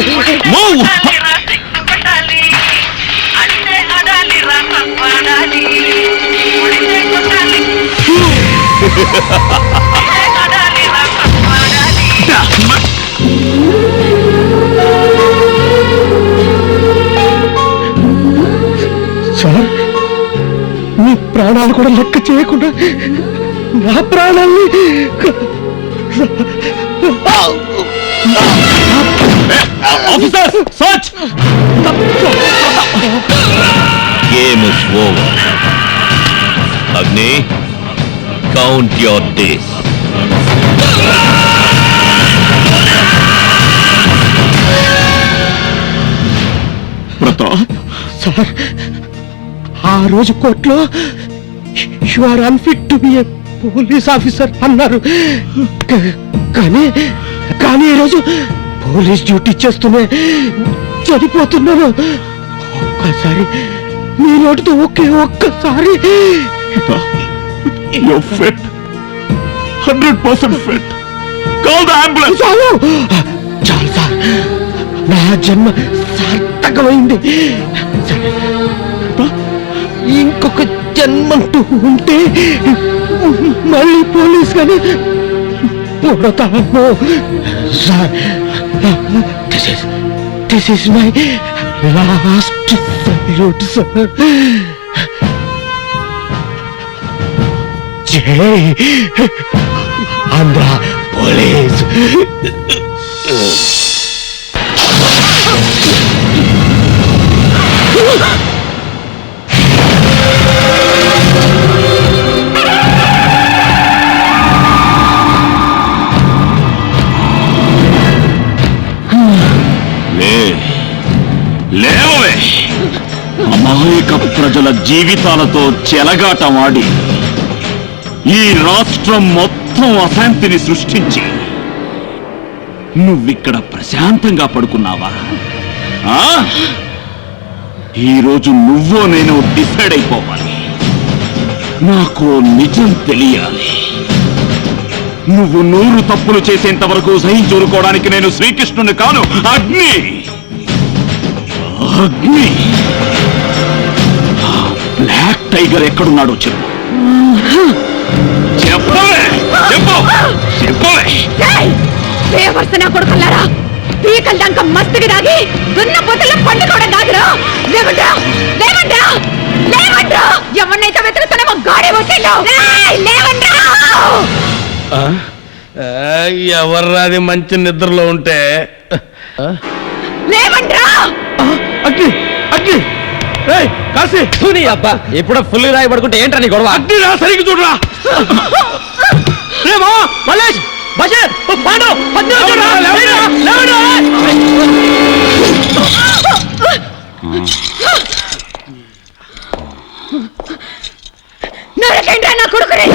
Move! Sir, మీ ప్రాణాలు కూడా లెక్క చేయకుండా నా ప్రాణాన్ని officer search game is over Agni count your days Pratap sir ఆ రోజు కోర్టులో you are unfit to be a police officer అన్నారు కానీ ఈరోజు పోలీస్ డ్యూటీ చేస్తూనే చనిపోతున్నాను ఒక్కసారి మీ నోటితో ఒక్కసారి 100% fit. Call the ambulance. చాలు సార్ నా జన్మ సార్థకమైంది ఇంకొక జన్మంటూ ఉంటే మళ్ళీ పోలీస్ గాని పుడతాను sir this is my last salute sir జై ఆంధ్ర పోలీస్ లేవే అమాయక ప్రజల జీవితాలతో చెలగాటమాడి ఈ రాష్ట్రం మొత్తం అశాంతిని సృష్టించి నువ్విక్కడ ప్రశాంతంగా పడుకున్నావా ఈరోజు నువ్వో నేను డిసైడ్ అయిపోవాలి నాకు నిజం తెలియాలి నువ్వు 100 తప్పులు చేసేంత వరకు సహించుకోవడానికి నేను శ్రీకృష్ణుని కాను అగ్ని అగ్ని బ్లాక్ టైగర్ ఎక్కడున్నాడో చెప్పు చెప్పవే కొడుకున్నారా పీకల దాకా మస్తుగా దాగి దున్న పొట్టలో పండుకోవడం కాదురా లేవండ్రా లేవండ్రా లేవండ్రా ఎవరినైతే వెతుకుతున్నామో గాడి వచ్చిందో లేవండ్రా ఎవర్రాది మంచి నిద్రలో ఉంటే లేవండ్రా అగ్ని అగ్ని కాశీ చూని అబ్బా ఎప్పుడో ఫుల్ రాయి పడుకుంటే ఏంట్రా నీ గొడవ అగ్ని రా సరిగ్గా చూడరా మల్లేష్ బషీర్ పాండు నరకండ్రా నా కొడుకుని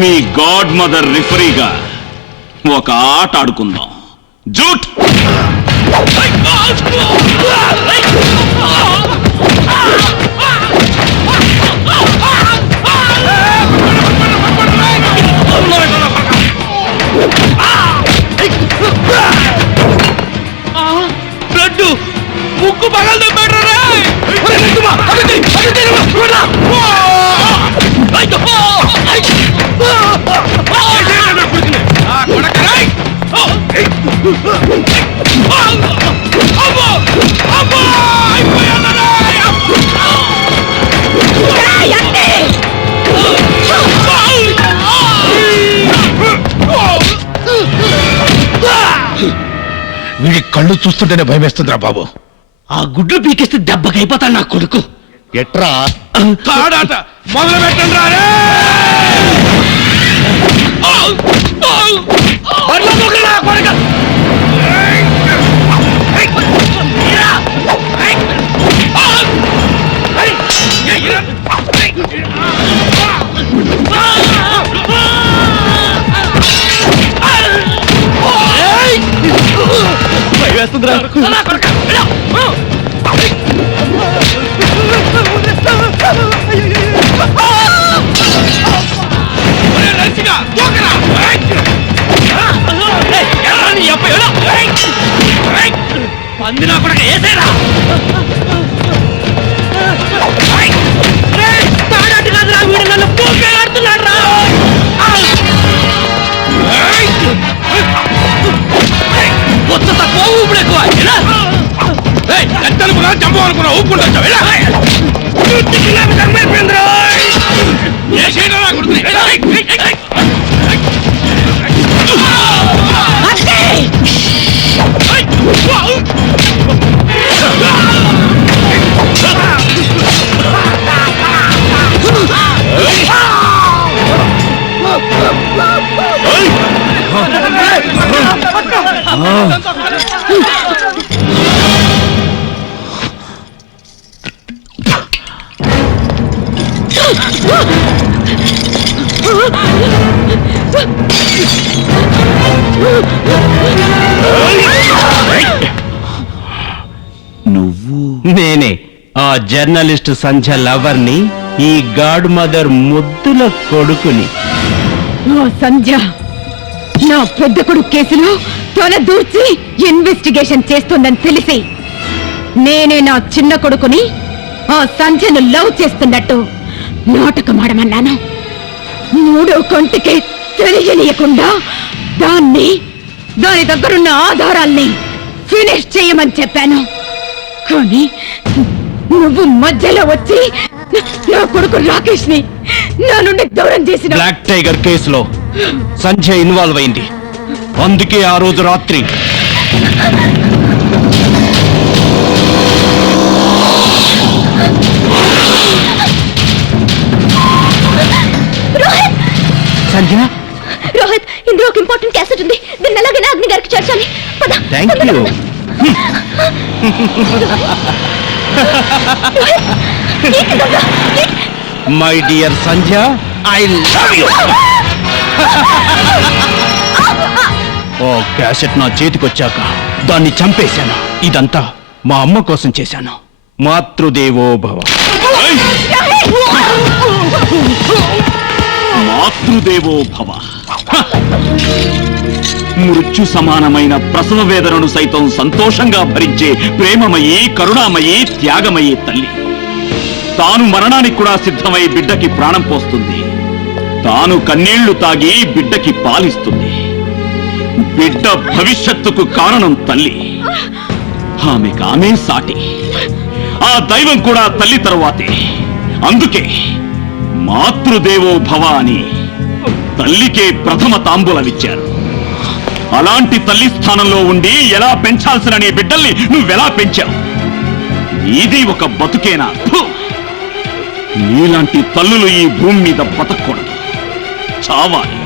మీ గాడ్ మదర్ రిఫరీగా ఒక ఆట ఆడుకుందాం జూట్ బ్లడ్ ముక్కు పగలదు వీడి కళ్ళు చూస్తుంటేనే భయమేస్తుందిరా బాబు ఆ గుడ్లు పీకేస్తే దెబ్బకైపోతాడు నా కొడుకు ఎట్రా తాడాట మొదలు పెట్టండి రా వేస్తుందిరా పంది నా కూడా ఏసేరా తాడాట కాదురా, వీడు నన్ను పోకేలాడుతున్నాడు రా. కొత్త తక్కువ ఊపిడి ఎక్కువ కట్టనుకున్నా చంప అనుకున్నా ఊపుకుంటా నువ్వు నేనే ఆ జర్నలిస్ట్ సంధ్య లవర్ ని, ఈ గాడ్ మదర్ ముద్దుల కొడుకుని. ఓ సంధ్య, నా పెద్ద కొడుకు కేసులో తొల దూర్చి ఇన్వెస్టిగేషన్ చేస్తుందని తెలిసి నేనే నా చిన్న కొడుకుని ఆ సంధ్యను లవ్ చేస్తున్నట్టు నాటకమాడమన్నాను. మూడో కంటికి తెలియనీయకుండా దాని దగ్గరున్న ఆధారాల్ని ఫినిష్ చేయమని చెప్పాను. కానీ నువ్వు మధ్యలో వచ్చి నా కొడుకు రాకేష్ ని నా నుండి దూరం చేసిన. బ్లాక్ టైగర్ కేసులో సంధ్య ఇన్వాల్వ్ అయింది. అందుకే ఆ రోజు రాత్రి సంధ్య. రోహిత్, ఇందులో ఒక ఇంపార్టెంట్ క్యాసెట్ ఉంది. దీన్ని ఎలాగైనా అగ్ని గారికి చేర్చాలి. పద. Thank you. My dear Sandhya, I love you. ఓ క్యాసెట్ నా చేతికొచ్చాక దాన్ని చంపేశాను. ఇదంతా మా అమ్మ కోసం చేశాను. మాతృదేవో భవ. మాతృదేవో భవ. మృత్యు సమానమైన ప్రసవ వేదనను సైతం సంతోషంగా భరించే ప్రేమమయీ, కరుణామయీ, త్యాగమయీ తల్లి తాను మరణానికి కూడా సిద్ధమై బిడ్డకి ప్రాణం పోస్తుంది. తాను కన్నీళ్లు తాగి బిడ్డకి పాలిస్తుంది. బిడ్డ భవిష్యత్తుకు కారణం తల్లి. ఆమె సాటి. ఆ దైవం కూడా తల్లి తరువాతే. అందుకే మాతృదేవో భవ అని తల్లికే ప్రథమ తాంబూలమిచ్చారు. అలాంటి తల్లి స్థానంలో ఉండి ఎలా పెంచాల్సిన నీ బిడ్డల్ని నువ్వెలా పెంచావు? ఇది ఒక బతుకేనా? ఫు! నీలాంటి తల్లులు ఈ భూమి మీద బతకూడదు, చావాలి.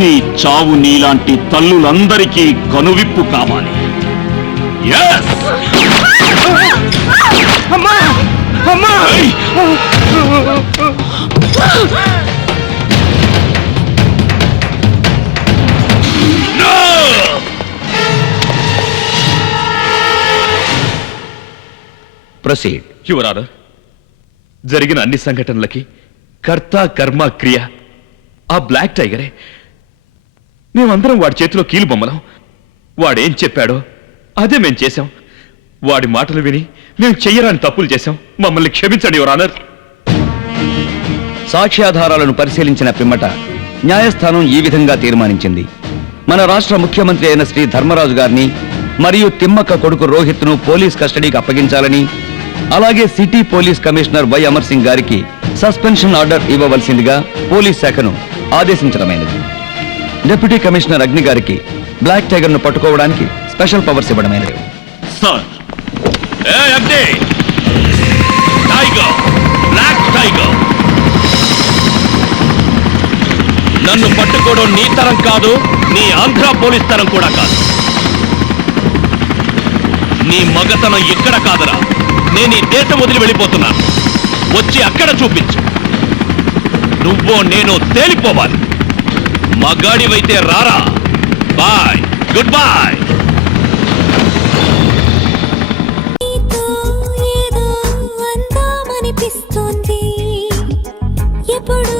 నీ చావు నీలాంటి తల్లులందరికీ కనువిప్పు కావాలి. Yes! అమ్మా, అమ్మా. ప్రొసీడ్. యువర్ ఆనర్, జరిగిన అన్ని సంఘటనలకి కర్త కర్మ క్రియ ఆ బ్లాక్ టైగరే. మేమందరం వాడి చేతిలో కీలు బొమ్మలం. వాడేం చెప్పాడో అదే మేం చేశాం. వాడి మాటలు విని మేము చెయ్యరాని తప్పులు చేశాం. మమ్మల్ని క్షమించండి యువర్ ఆనర్. సాక్ష్యాధారాలను పరిశీలించిన పిమ్మట న్యాయస్థానం ఈ విధంగా తీర్మానించింది. మన రాష్ట్ర ముఖ్యమంత్రి అయిన శ్రీ ధర్మరాజు గారిని మరియు తిమ్మక్క కొడుకు రోహిత్ను పోలీస్ కస్టడీకి అప్పగించాలని, అలాగే city police commissioner Y Amar Singh గారికి సస్పెన్షన్ ఆర్డర్ ఇవ్వవలసిందిగా పోలీస్ శాఖను ఆదేశించడమైనది. డిప్యూటీ కమిషనర్ అగ్ని గారికి బ్లాక్ టైగర్ ను పట్టుకోవడానికి స్పెషల్ పవర్స్ ఇవ్వడమైనది. సార్, టైగర్, బ్లాక్ టైగర్, నన్ను పట్టుకోవడం నీ తరం కాదు, నీ ఆంధ్ర పోలీస్ తరం కూడా కాదు. నీ మగతనం ఇక్కడ కాదురా. నేను ఈ దేశం వదిలి వెళ్ళిపోతున్నాను. వచ్చి అక్కడ చూపించు. నువ్వో నేను తేలిపోవాలి. మగాడివైతే రారా. Boy, good boy. ఏదో అందామనిపిస్తోంది ఎప్పుడు